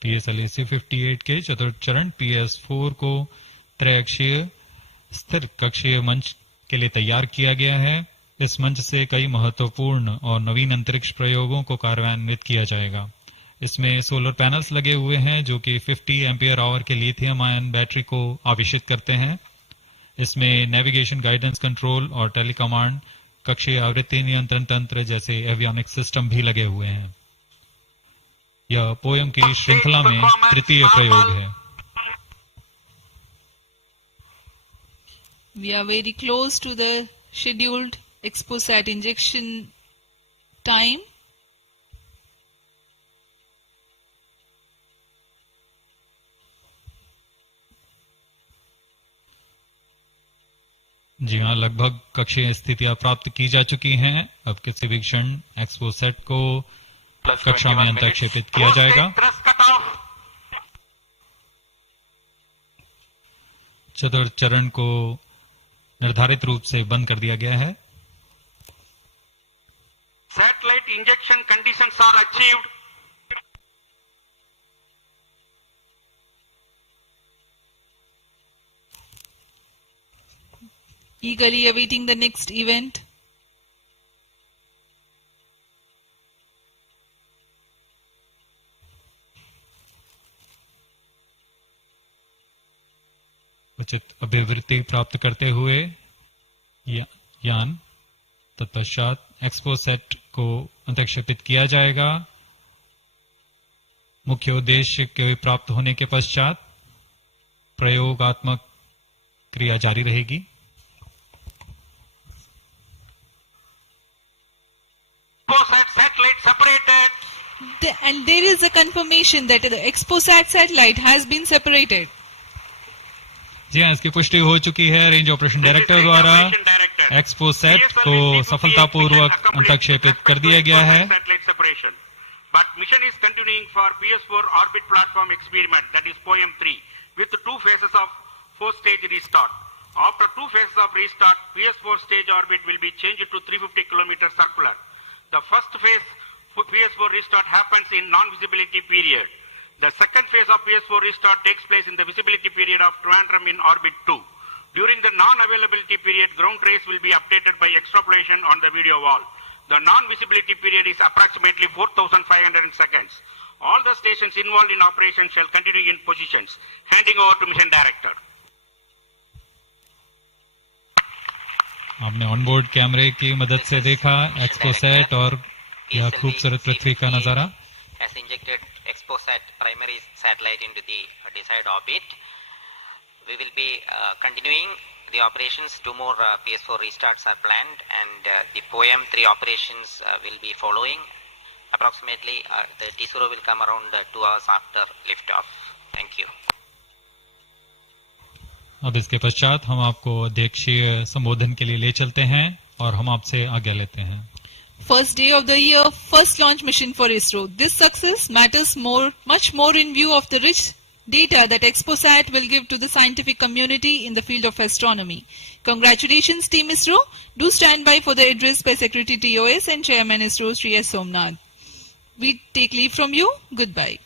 PSLV-C58 के चतुर्थ चरण PS4 को त्रैअक्षीय स्थिर कक्षीय मंच के लिए तैयार किया गया है। इस मंच से कई महत्वपूर्ण और नवीन अंतरिक्ष प्रयोगों को कार्यान्वित किया जाएगा। इसमें सोलर पैनल्स लगे हुए हैं जो कि 50 एम्पियर आवर के लिथियम आयन बैटरी को आवेशित करते हैं। इसमें नेविगेशन गाइडेंस कंट्रोल और टेलीकमांड कक्षीय आवृत्ति नियंत्रण तंत्र जैसे एवियोनिक्स सिस्टम भी लगे हुए हैं। यह पोयम की श्रृंखला में तृतीय प्रयोग है। We are very close to the scheduled XPoSat injection time. जी हाँ, लगभग कक्षीय स्थितियां प्राप्त की जा चुकी हैं। अब किसी भी क्षण एक्सपोसैट को कक्षा में अंतक्षेपित किया जाएगा। चतुर्थ चरण को निर्धारित रूप से बंद कर दिया गया है। Satellite injection conditions are achieved. Eagerly awaiting the next event. उचित अभिवृत्ति प्राप्त करते हुए यान तत्पश्चात एक्सपोसैट को अंतक्षेपित किया जाएगा। मुख्य उद्देश्य के प्राप्त होने के पश्चात प्रयोगात्मक क्रिया जारी रहेगी। Satellite separated. And there is a confirmation that the XPoSat satellite has been separated. जी हाँ, इसकी पुष्टि हो चुकी है रेंज ऑपरेशन डायरेक्टर द्वारा। एक्सपोसैट को सफलतापूर्वक अंतक्षेपित कर दिया गया है। But mission is continuing for PS4 orbit platform experiment, that is POEM 3, with 2 phases of 4-stage restart. After 2 phases of restart, PS4 stage orbit will be changed to 350 km circular. The first phase for PS4 restart happens in non-visibility period. The second phase of PS4 restart takes place in the visibility period of Trivandrum in orbit 2. During the non-availability period, ground trace will be updated by extrapolation on the video wall. The non-visibility period is approximately 4,500 seconds. All the stations involved in operation shall continue in positions. Handing over to mission director. आपने onboard कैमरे की मदद से देखा XPoSat और यह खूबसूरत पृथ्वी का नजारा। Has injected XPoSat primary satellite into the desired orbit. We will be continuing the operations. 2 more PS4 restarts are planned, and the POEM 3 operations will be following. Approximately the T0 will come around 2 hours after liftoff. Thank you. अब इसके पश्चात हम आपको अध्यक्षीय संबोधन के लिए ले चलते हैं और हम आपसे आज्ञा लेते हैं। First day of the year, first launch mission for ISRO. This success matters much more in view of the rich data that XPoSat will give to the scientific community in the field of astronomy. Congratulations, Team ISRO. Do stand by for the address by Secretary TOS and Chairman ISRO, Sri S. Somnath. We take leave from you. Goodbye.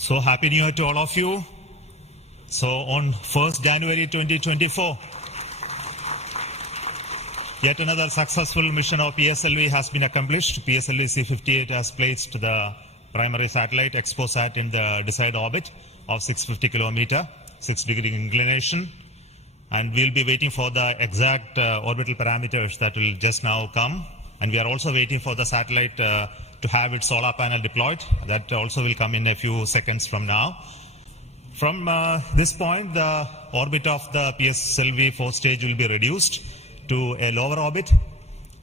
So happy New Year to all of you. So on 1st January 2024, yet another successful mission of PSLV has been accomplished. PSLV-C58 has placed the primary satellite XPoSat in the desired orbit of 650 kilometer, 6-degree inclination. And we'll be waiting for the exact orbital parameters that will just now come. And we are also waiting for the satellite to have its solar panel deployed. That also will come in a few seconds from now. From this point, the orbit of the PSLV 4th stage will be reduced to a lower orbit,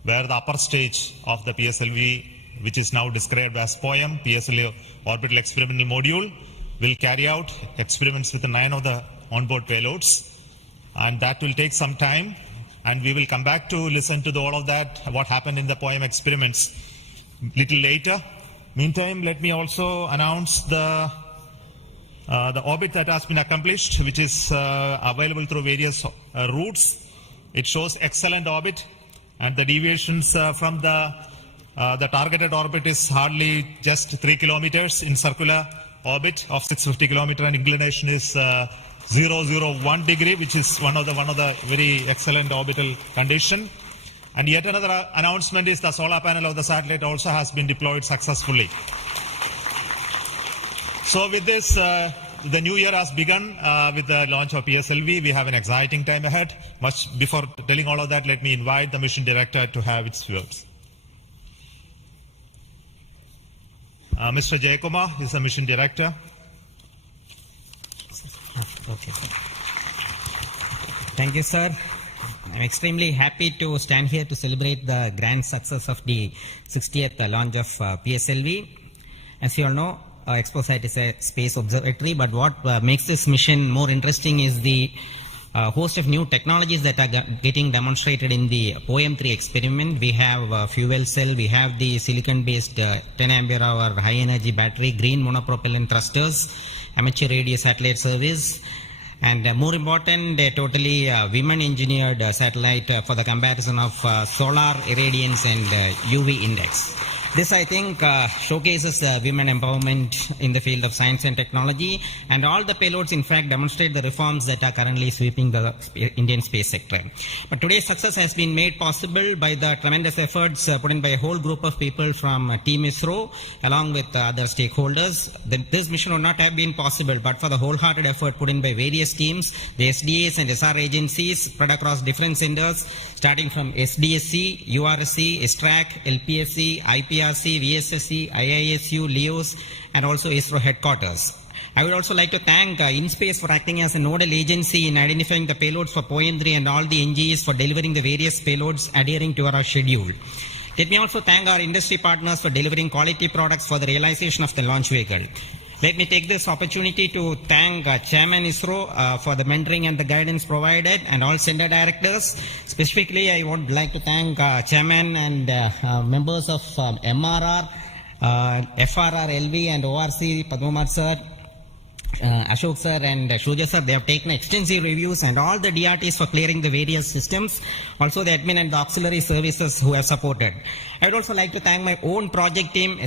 where the upper stage of the PSLV, which is now described as POEM, PSLV Orbital Experimental Module, will carry out experiments with 9 of the onboard payloads. And that will take some time, and we will come back to listen to all of that, what happened in the POEM experiments little later. Meantime, let me also announce the orbit that has been accomplished, which is available through various routes. It shows excellent orbit, and the deviations from the targeted orbit is hardly just 3 kilometers in circular orbit of 650 kilometer, and inclination is 001 degree, which is one of the very excellent orbital condition. And yet another announcement is the solar panel of the satellite also has been deployed successfully. So with this, the new year has begun with the launch of PSLV. We have an exciting time ahead. Much before telling all of that, let me invite the mission director to have its words. Mr. Jayakumar is the mission director. Okay. Thank you, sir. I'm extremely happy to stand here to celebrate the grand success of the 60th launch of PSLV. As you all know, XPoSat is a space observatory, but what makes this mission more interesting is the host of new technologies that are getting demonstrated in the POEM-3 experiment. We have fuel cell, we have the silicon-based 10 ampere hour high energy battery, green monopropellant thrusters, amateur radio satellite service, and more important, a totally women-engineered satellite for the comparison of solar irradiance and UV index. This, I think, showcases women empowerment in the field of science and technology, and all the payloads, in fact, demonstrate the reforms that are currently sweeping the Indian space sector. But today's success has been made possible by the tremendous efforts put in by a whole group of people from Team ISRO, along with other stakeholders. This mission would not have been possible but for the wholehearted effort put in by various teams, the SDS and SHAR agencies spread across different centers, starting from SDSC, URSC, STRAC, LPSC, IPRC, VSSC, IISU, LEOS, and also ISRO headquarters. I would also like to thank InSpace for acting as a nodal agency in identifying the payloads for POEM-3 and all the NGs for delivering the various payloads adhering to our schedule. Let me also thank our industry partners for delivering quality products for the realization of the launch vehicle. Let me take this opportunity to thank Chairman ISRO for the mentoring and the guidance provided, and all center directors. Specifically, I would like to thank Chairman and members of MRR, FRR, LV, and ORC, Padmamar sir, Ashok sir and Shuja sir. They have taken extensive reviews, and all the DRTs for clearing the various systems, also the admin and the auxiliary services who have supported. I would also like to thank my own project team,